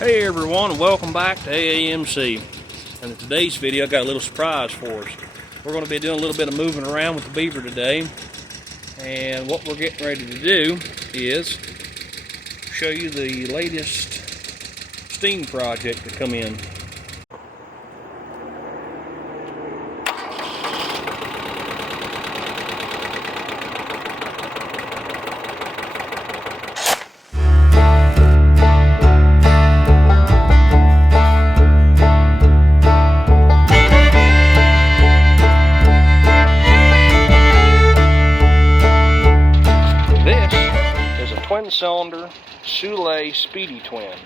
Hey everyone, welcome back to AAMC. And in today's video I got a little surprise for us. We're going to be doing a little bit of moving around with the beaver today, and what we're getting ready to do is show you the latest steam project to come in. Twin-cylinder Soule Speedy Twin.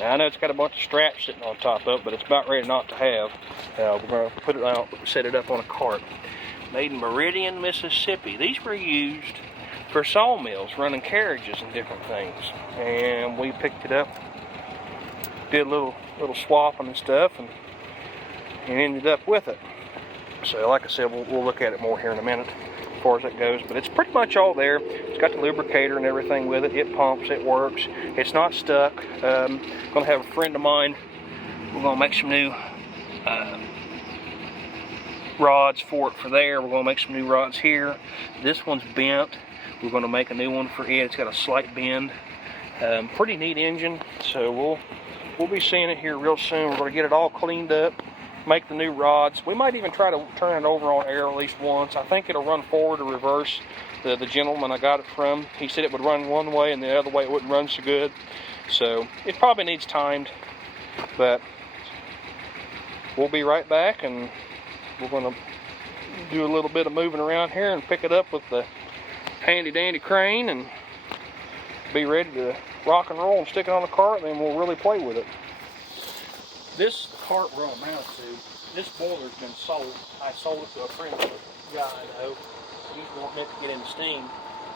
Now I know it's got a bunch of straps sitting on top of it, but it's about ready not to have. We're going to put it out, set it up on a cart. Made in Meridian, Mississippi. These were used for sawmills, running carriages and different things. And we picked it up, did a little swapping and stuff, and ended up with it. So like I said, we'll look at it more here in a minute as far as that goes, but it's pretty much all there. It's got the lubricator and everything with it. It pumps, it works. It's not stuck. I'm gonna have a friend of mine, we're gonna make some new rods for there. We're gonna make some new rods here. This one's bent. We're gonna make a new one for it. It's got a slight bend. Pretty neat engine, so we'll be seeing it here real soon. We're gonna get it all cleaned up, make the new rods. We might even try to turn it over on air at least once. I think it'll run forward or reverse. The gentleman I got it from, he said it would run one way and the other way it wouldn't run so good. So it probably needs timed, but we'll be right back, and we're going to do a little bit of moving around here and pick it up with the handy dandy crane and be ready to rock and roll and stick it on the cart, and then we'll really play with it. This cart we're going to mount to, this boiler's been sold. I sold it to a friend of a guy I know. He's wanting it to get into steam.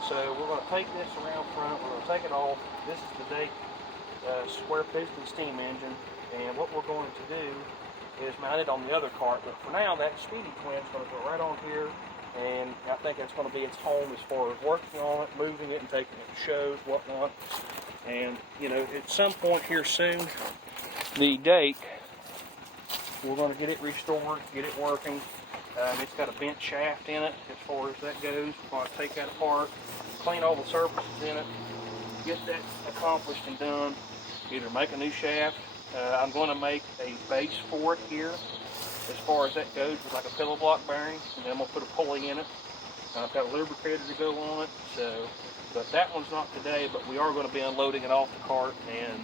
So we're going to take this around front, we're going to take it off. This is the Dake square piston steam engine, and what we're going to do is mount it on the other cart. But for now, that Speedy Twin is going to go right on here, and I think that's going to be its home as far as working on it, moving it and taking it to shows, whatnot. And you know, at some point here soon, the Dake, we're going to get it restored, get it working. It's got a bent shaft in it as far as that goes. We're going to take that apart, clean all the surfaces in it, get that accomplished and done. Either make a new shaft. I'm going to make a base for it here as far as that goes, with like a pillow block bearing, and then I'm going to put a pulley in it. I've got a lubricator to go on it, but that one's not today, but we are going to be unloading it off the cart, and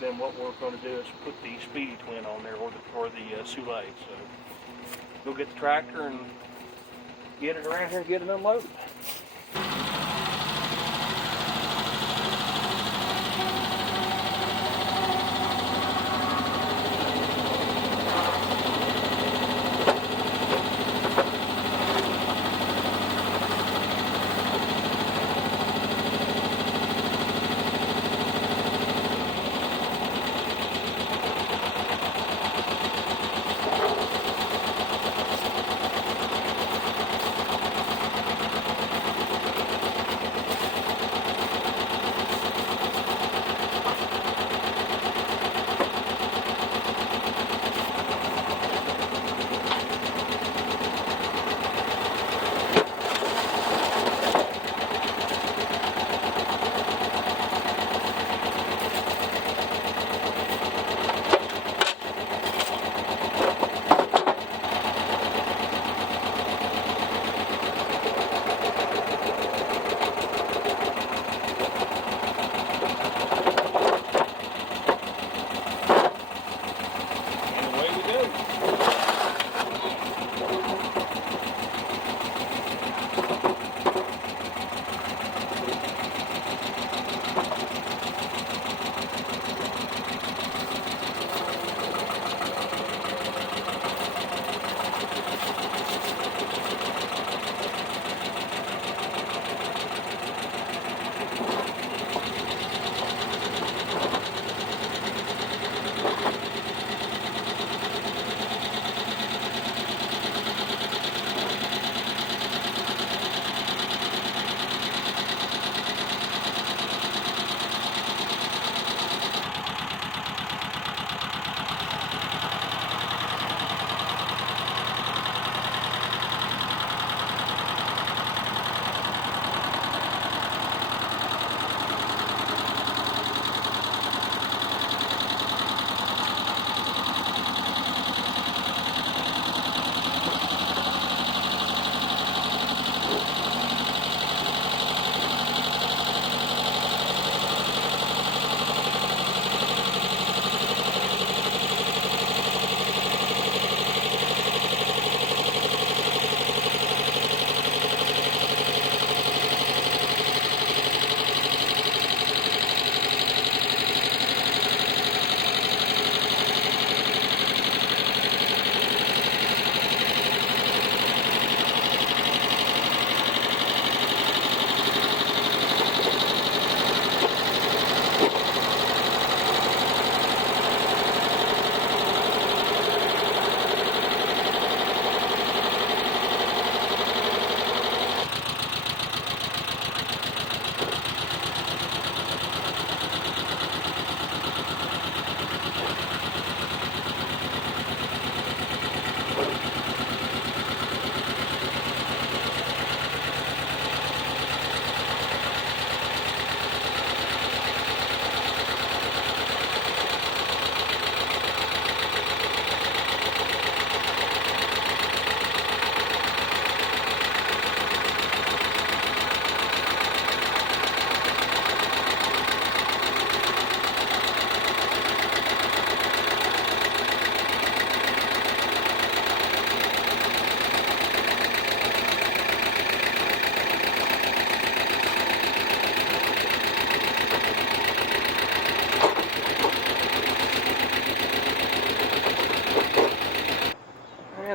then what we're going to do is put the Speedy Twin on there, or the Soule. So we'll get the tractor and get it around here and get it unloaded.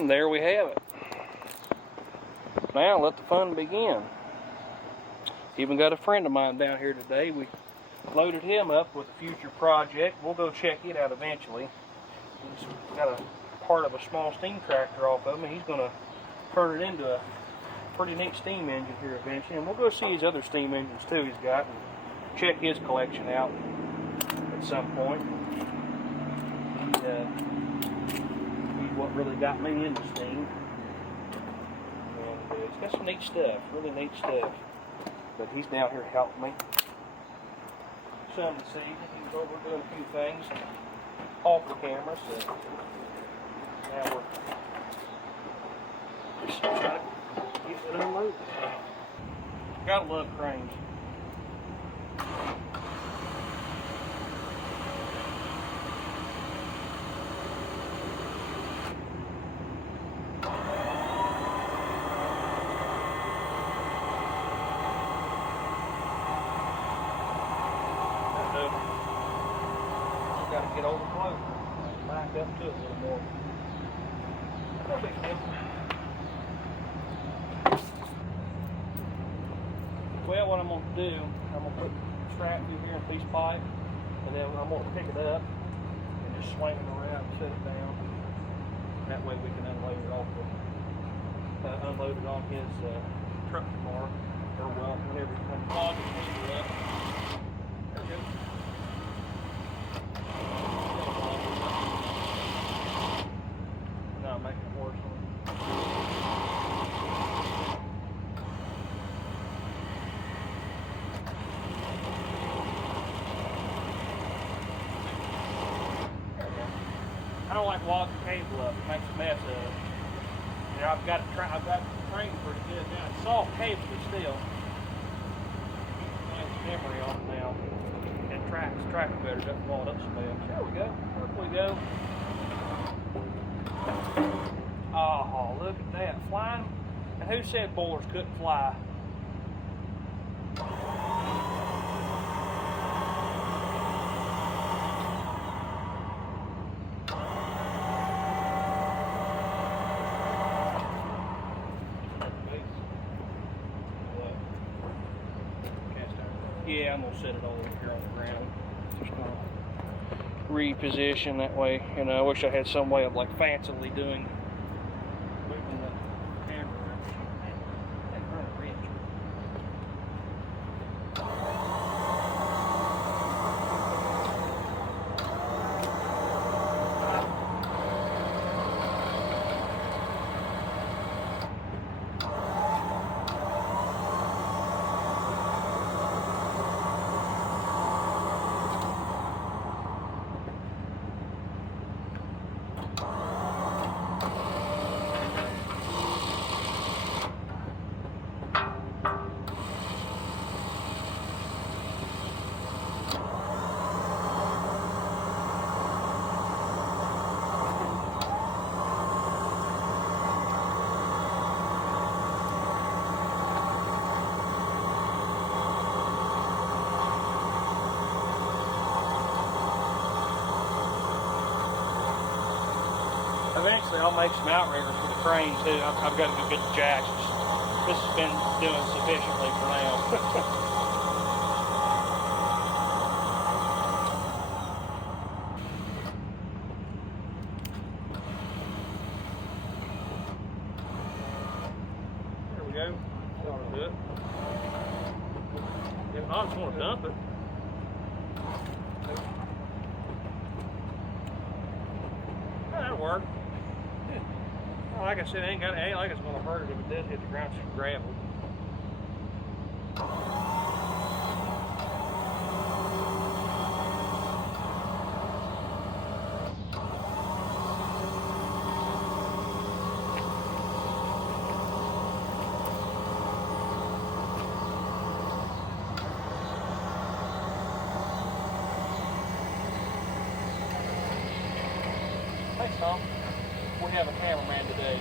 And there we have it. Now let the fun begin. Even got a friend of mine down here today. We loaded him up with a future project. We'll go check it out eventually. He's got a part of a small steam tractor off of him, and he's going to turn it into a pretty neat steam engine here eventually. And we'll go see his other steam engines too he's got and check his collection out at some point. He's what really got me into steam. And it's got some neat stuff, really neat stuff. But he's down here helping me some this evening. He's over doing a few things off the camera, so now we're just trying to get it unloaded. Gotta love cranes. Got to get over closer, back up to it a little more. No big deal. Well, what I'm going to do, I'm going to put the strap through here in a piece of pipe, and then I'm going to pick it up and just swing it around and set it down. That way we can unload it off unload it on his truck tomorrow, or well, whenever he comes along and pick it up. There we go. No, making it worse. I don't like wadding the cable up. It makes a mess of it. You know, I've got the train pretty good now. It's soft cable, but still. Nice memory on it now. And tracks better. Doesn't wad up so much. There we go. There we go. Oh, look at that. Flying. And who said boilers couldn't fly? Yeah, I'm going to set it all over here on the ground. Just going to reposition that way. You know, I wish I had some way of like fancily moving the camera around. That front wrench. Eventually I'll make some outriggers for the crane too. I've got to go get the jacks. This has been doing sufficiently for now. There we go. That'll do it. If not, I just want to dump it. That'll work. Like I said, it ain't like it's going to hurt it if it does hit the ground. It's gravel. Thanks, Tom. We have a cameraman today.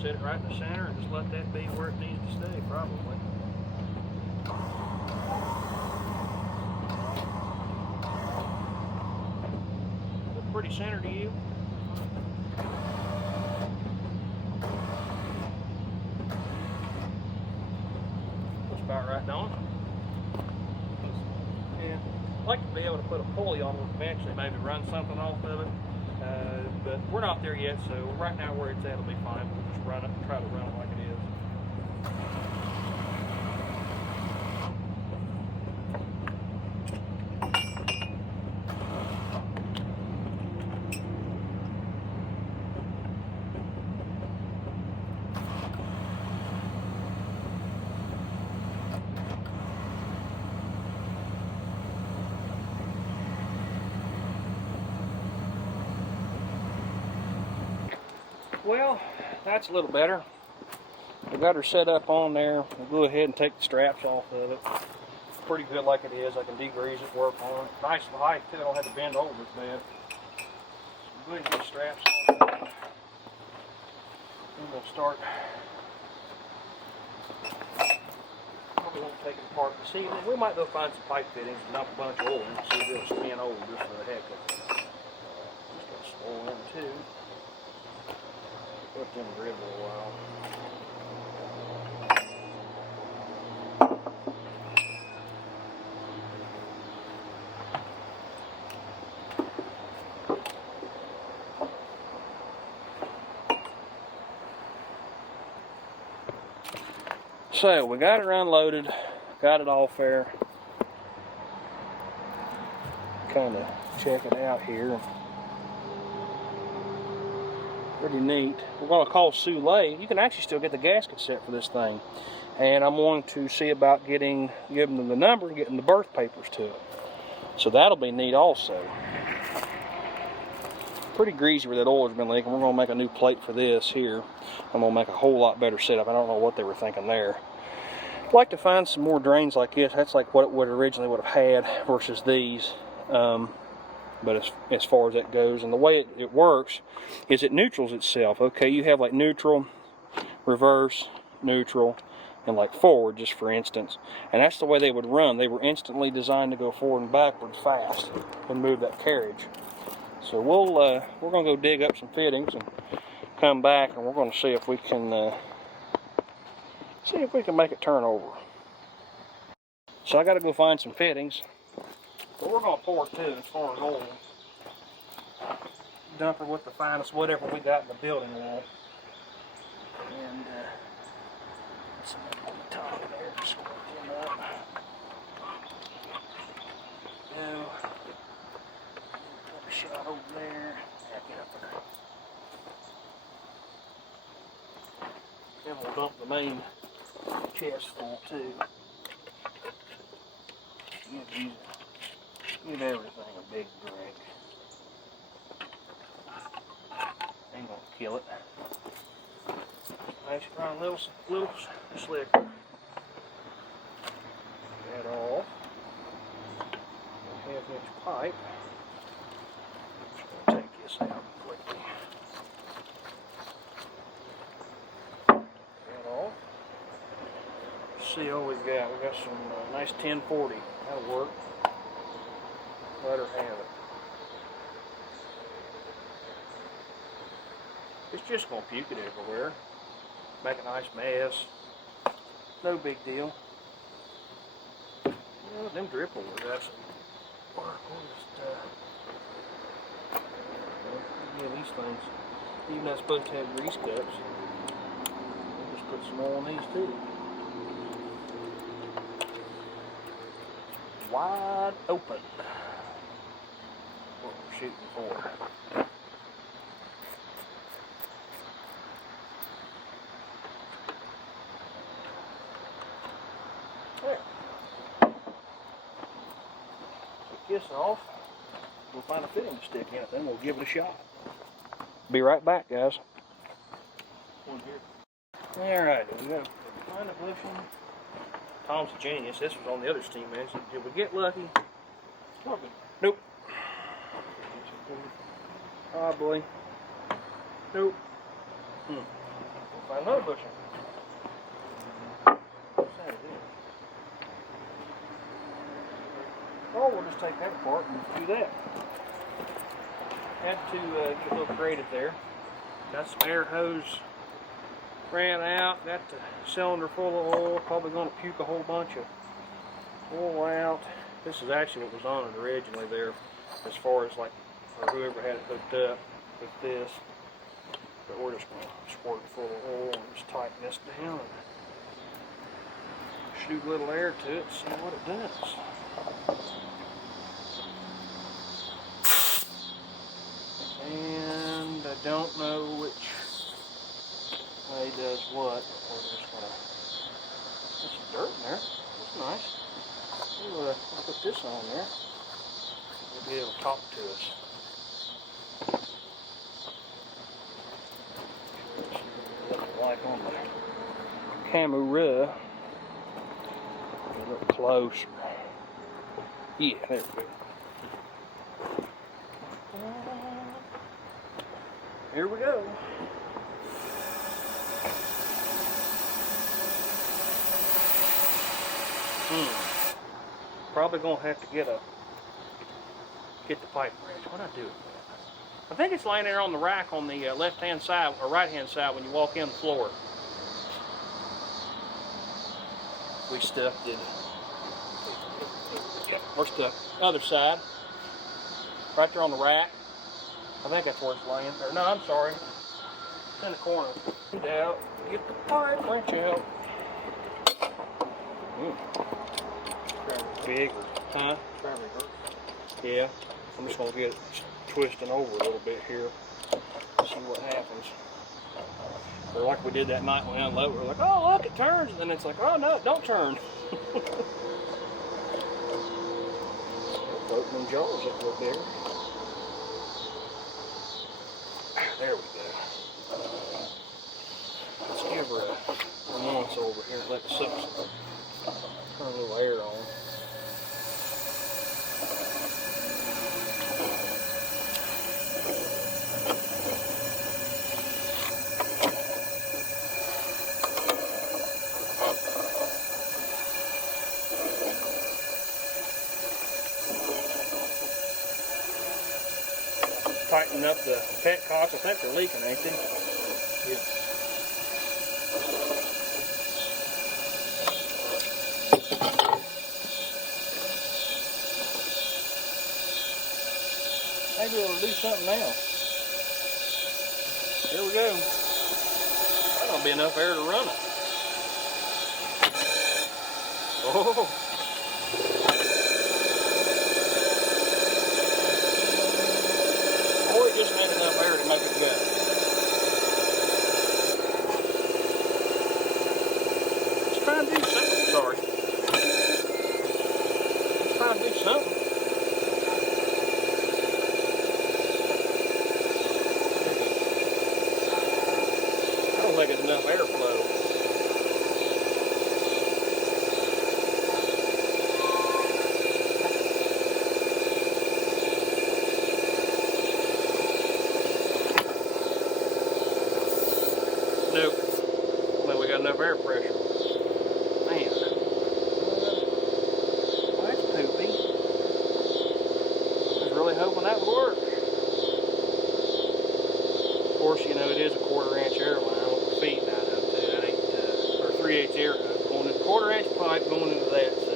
set it right in the center and just let that be where it needs to stay, probably. Look pretty center to you? Looks about right, don't it? Yeah. I'd like to be able to put a pulley on it eventually, maybe run something off of it. But we're not there yet, so right now where it's at will be fine. We'll just run it and try to run it like it is. Well, that's a little better. We got her set up on there. We'll go ahead and take the straps off of it. Pretty good like it is. I can degrease it, work on it. Nice and light too. I don't have to bend over as bad. So go ahead and get the straps off. And we'll start. Probably won't take it apart this evening. We might go find some pipe fittings and dump a bunch of oil in, see if it'll spin over just for the heck of it. Just got some oil in too. Put them in the grid for a while. So we got her unloaded, got it off there. Kind of check it out here. Pretty neat. We're going to call Soule. You can actually still get the gasket set for this thing. And I'm wanting to see about giving them the number and getting the birth papers to it. So that'll be neat also. Pretty greasy where that oil's been leaking. We're going to make a new plate for this here. I'm going to make a whole lot better setup. I don't know what they were thinking there. I'd like to find some more drains like this. That's like what it would originally would have had versus these. But as far as that goes, and the way it works is it neutrals itself. Okay, you have like neutral, reverse, neutral, and like forward, just for instance. And that's the way they would run. They were instantly designed to go forward and backwards fast and move that carriage. So we're gonna go dig up some fittings and come back, and we're gonna see if we can make it turn over. So I got to go find some fittings. But we're going to pour it too as far as oil. Dump her with the finest whatever we got in the building wall. And some on the top there just squirt them up. Go. Put a shot over there. Back it up there. Then we'll dump the main chest full too. Give everything a big drink. Ain't gonna kill it. Nice run a little slicker. That off. 1/2-inch pipe. Just gonna take this out quickly. That off. See what we got. We got some nice 1040. That'll work. Let her have it. It's just going to puke it everywhere. Make a nice mess. No big deal. You know, them drip oils actually work. Yeah, these things, even not supposed to have grease cups. We'll just put some oil on these too. Wide open. What we're shooting for. There. Take this off. We'll find a fitting to stick in it, then we'll give it a shot. Be right back, guys. One here. Alright, we got to find a bushing. Tom's a genius. This was on the other steam engine. Did we get lucky? Probably. Nope. Probably. Nope. Find another bushing. Or we'll just take that apart and do that. Had to get a little creative there. Got some air hose ran out. Got the cylinder full of oil. Probably going to puke a whole bunch of oil out. This is actually what was on it originally there, as far as like, or whoever had it hooked up with this. But we're just going to squirt it full of oil and just tighten this down and shoot a little air to it and see what it does. And I don't know which way does what. We're just going to put some dirt in there. That's nice. We'll put this on there. We'll be able to talk to us. Like on the camera. A little closer. Yeah, there we go. Here we go. Probably gonna have to get the pipe wrench. What'd I do with that? I think it's laying there on the rack on the left-hand side or right-hand side when you walk in the floor. We stuffed it. We're stuck. Other side. Right there on the rack. I think that's where it's laying. Or no, I'm sorry. It's in the corner. Get out. Get the pipe wrench out. Big, huh? Yeah. I'm just gonna get it twisting over a little bit here. See what happens. Or like we did that night when we unloaded, we're like, oh look, it turns, and then it's like, oh no, it don't turn. Opening jaws up a little bigger. There we go. Let's give her a once over here and let it suck some. Turn a little air on. Tighten up the petcocks. I think they're leaking, ain't they? Yeah. Maybe it'll do something now. Here we go. That don't be enough air to run it. Oh. Or it just ain't enough air to make it go. Let's try and do something. Sorry. Let's try and do something. I don't think it's enough airflow. Nope. Well, we got enough air pressure. Man. Well, that's poopy. I was really hoping that would work. Of course, you know, it is a 1/4 inch airline with the feet out of it. That ain't, or 3/8 air hose going into 1/4 inch pipe going into that, so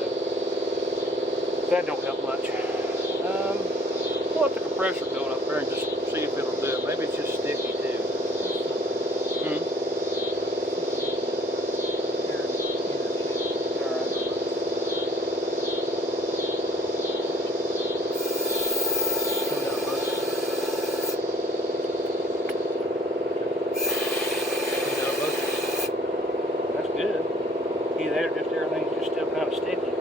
that don't help much. We'll let the compressor build up there and just see if it'll do it. Maybe it's just sticky too. Either just everything's just still kind of sticky.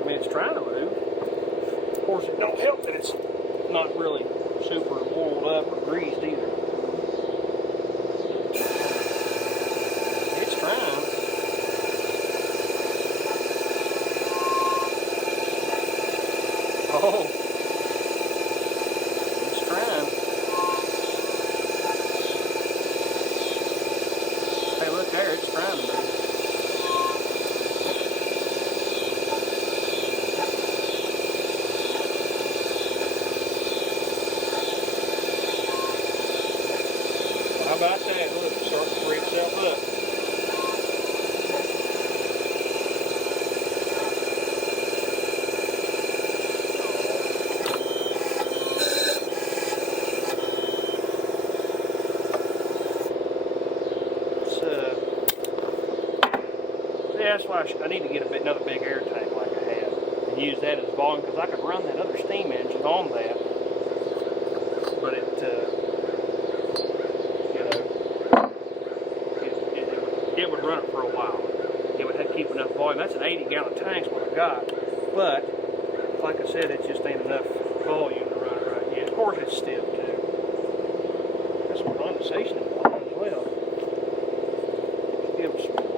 I mean, it's trying to move. Of course, it don't help that it's not really super oiled up or greased either. It's trying. Oh, it's trying. that's why I need to get another big air tank like I had and use that as volume, because I could run that other steam engine on that, but it would run it for a while. It would have to keep enough volume. That's an 80-gallon tank's what I got, but like I said, it just ain't enough volume to run it right yet. Of course, it's stiff too. There's some condensation in the line as well. Let's give it some more.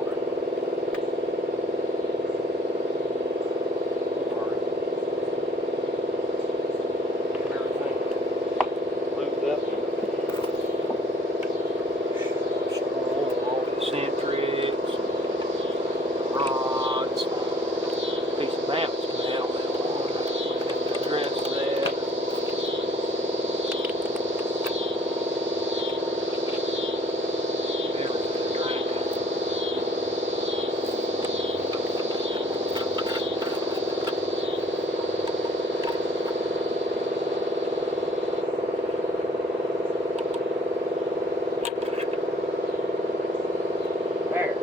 Everything lubed up. All the centrics, rods, piece of mounts come out. Address that. There.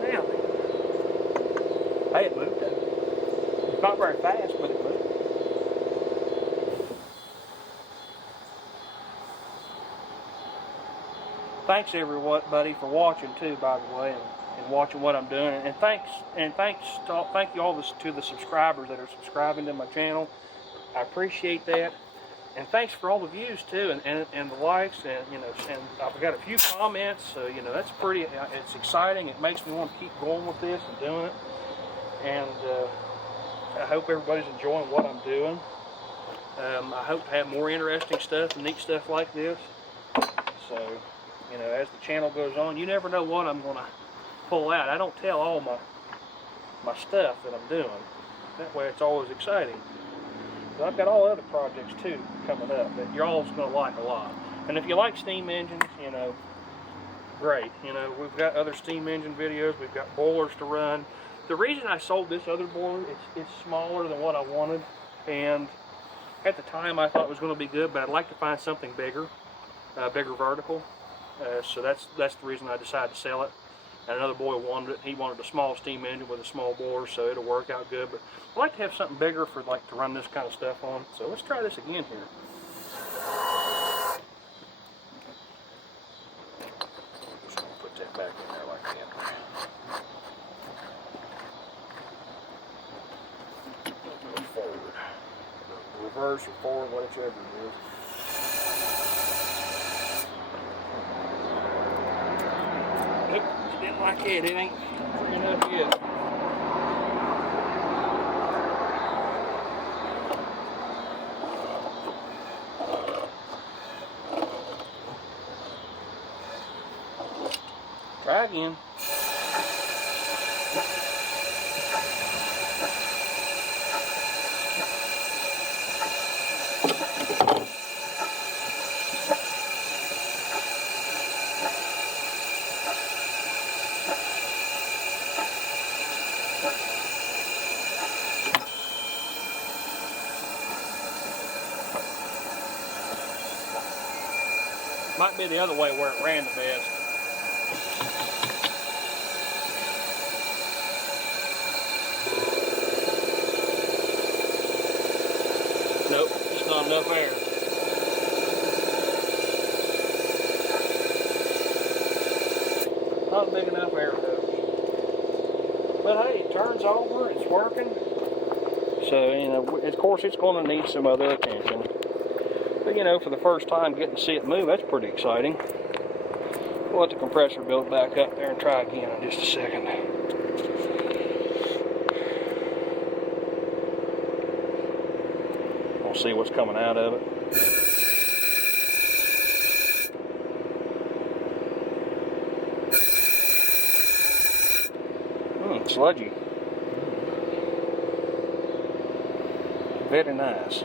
Now then. Hey, it moved though. It's not very fast, but it moved. Thanks everybody for watching too, by the way, and watching what I'm doing. And thank you all to the subscribers that are subscribing to my channel. I appreciate that. And thanks for all the views too, and the likes, and and I've got a few comments. So that's pretty. It's exciting. It makes me want to keep going with this and doing it. And I hope everybody's enjoying what I'm doing. I hope to have more interesting stuff and neat stuff like this. So, as the channel goes on, you never know what I'm going to pull out. I don't tell all my stuff that I'm doing. That way it's always exciting. But I've got all other projects too coming up that you're all going to like a lot. And if you like steam engines, great. We've got other steam engine videos. We've got boilers to run. The reason I sold this other boiler, it's smaller than what I wanted, and at the time I thought it was going to be good, but I'd like to find something bigger, bigger vertical. So that's the reason I decided to sell it. And another boy wanted it. He wanted a small steam engine with a small boiler, so it'll work out good. But I'd like to have something bigger for to run this kind of stuff on. So let's try this again here. Just gonna put that back in there like that. Forward, reverse or forward, whichever it is. Nope, didn't like it. It ain't enough yet. Try again. Might be the other way where it ran the best. Nope, just not enough air. Not big enough air hose. But hey, it turns over, it's working. So, of course it's going to need some other attention. But for the first time getting to see it move, that's pretty exciting. We'll let the compressor build back up there and try again in just a second. We'll see what's coming out of it. Sludgy. Very nice.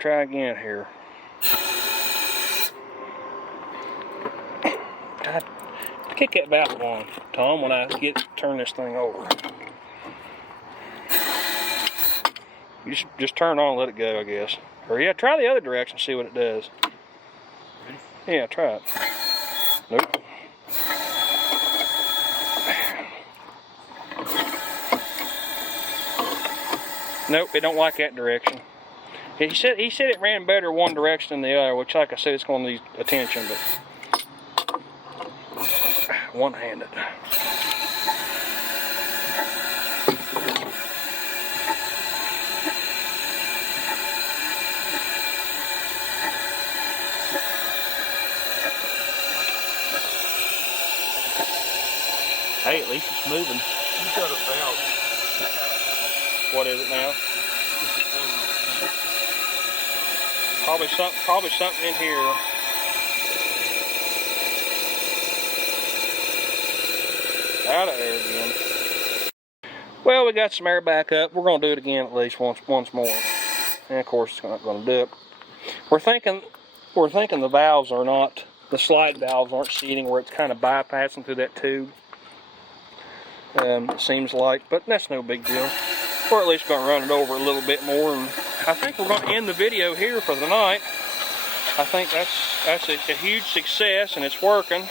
try again here. God, kick that valve on, Tom, when I turn this thing over. You just turn it on and let it go, I guess. Or yeah, try the other direction, see what it does. Yeah, try it. Nope. Nope, it don't like that direction. He said it ran better one direction than the other, which, like I said, it's going to need attention, but one-handed. Hey, at least it's moving. You got a valve. What is it now? Probably something in here. Out of there again. Well, we got some air back up. We're going to do it again at least once more. And of course, it's not going to do it. We're thinking the valves are not, the slide valves aren't seating where it's kind of bypassing through that tube. It seems like, but that's no big deal. We're at least going to run it over a little bit more, and I think we're going to end the video here for the night. I think that's a huge success, and it's working,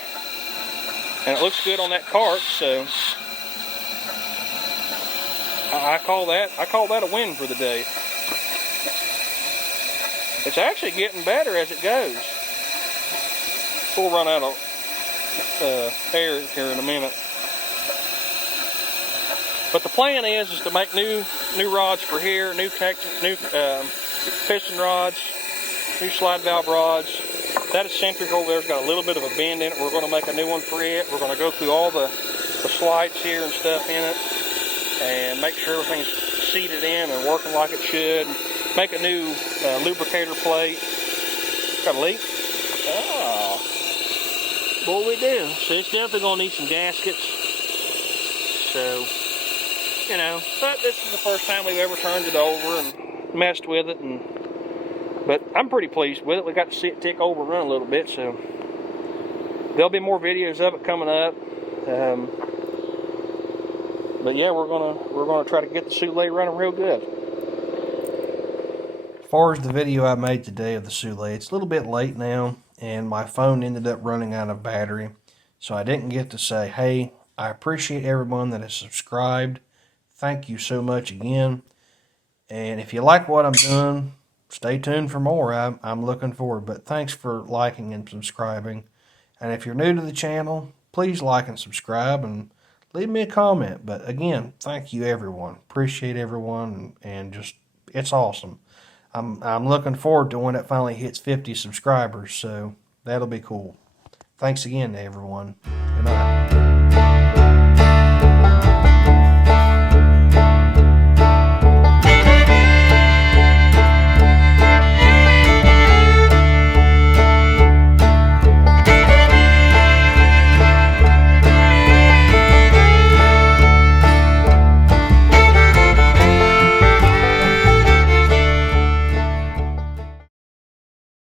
and it looks good on that cart. So I call that a win for the day. It's actually getting better as it goes. We'll run out of air here in a minute. But the plan is to make new rods for here, new piston rods, new slide valve rods. That eccentric over there's got a little bit of a bend in it. We're going to make a new one for it. We're going to go through all the slides here and stuff in it and make sure everything's seated in and working like it should. Make a new lubricator plate. Got a leak? Oh, what we do? So it's definitely going to need some gaskets. So, you know, but this is the first time we've ever turned it over and messed with it, but I'm pretty pleased with it. We got to see it tick over and run a little bit, so there'll be more videos of it coming up. But yeah, we're gonna try to get the Soule running real good. As far as the video I made today of the Soule, it's a little bit late now, and my phone ended up running out of battery, so I didn't get to say, hey, I appreciate everyone that has subscribed. Thank you so much again. And if you like what I'm doing, stay tuned for more. I'm looking forward. But thanks for liking and subscribing. And if you're new to the channel, please like and subscribe and leave me a comment. But again, thank you everyone. Appreciate everyone, and just it's awesome. I'm looking forward to when it finally hits 50 subscribers. So that'll be cool. Thanks again to everyone. Good night.